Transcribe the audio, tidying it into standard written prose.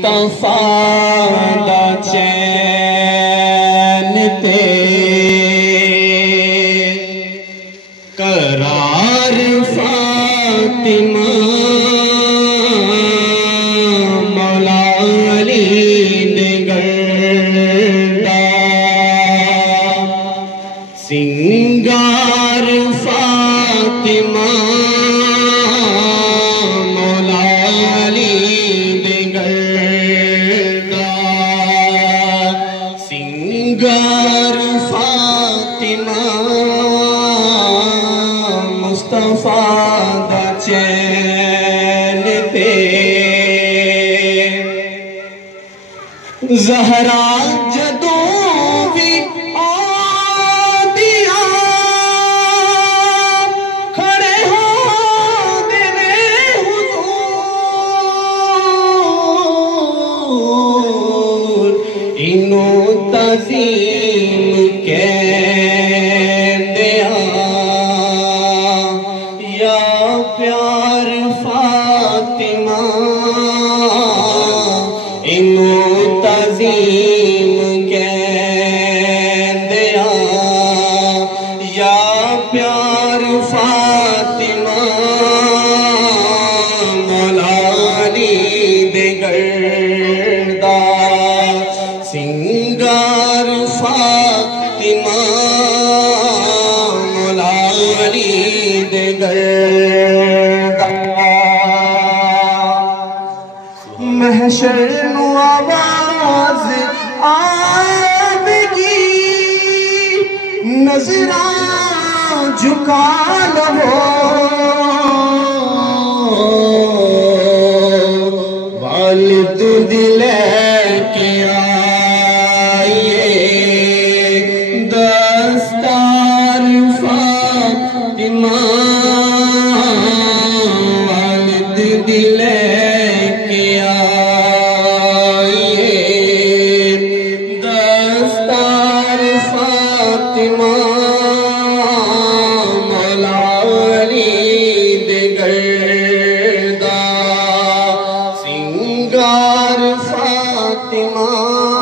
مصطفیٰ دا چین تے قرار فاطمہ مولا علی دے گردا سنگار فاطمہ سنگار فاطمہ مصطفیٰ دا چین تے زہرا جدوں بھی آدیاں کھڑے ہو میرے حضور انہوں تعظیم کہندیاں یا پیار فاطمہ انہوں تعظیم کہندیاں یا پیار فاطمہ مولا علی دے گردا سنگار فاطمہ مولا علی دے گردا محشر نو آواز آویگی نظراں جھکا لو والد دل کے دستار فاطمہ والد دل کے آئیے دستار فاطمہ مولا علی دے گردا سنگار فاطمہ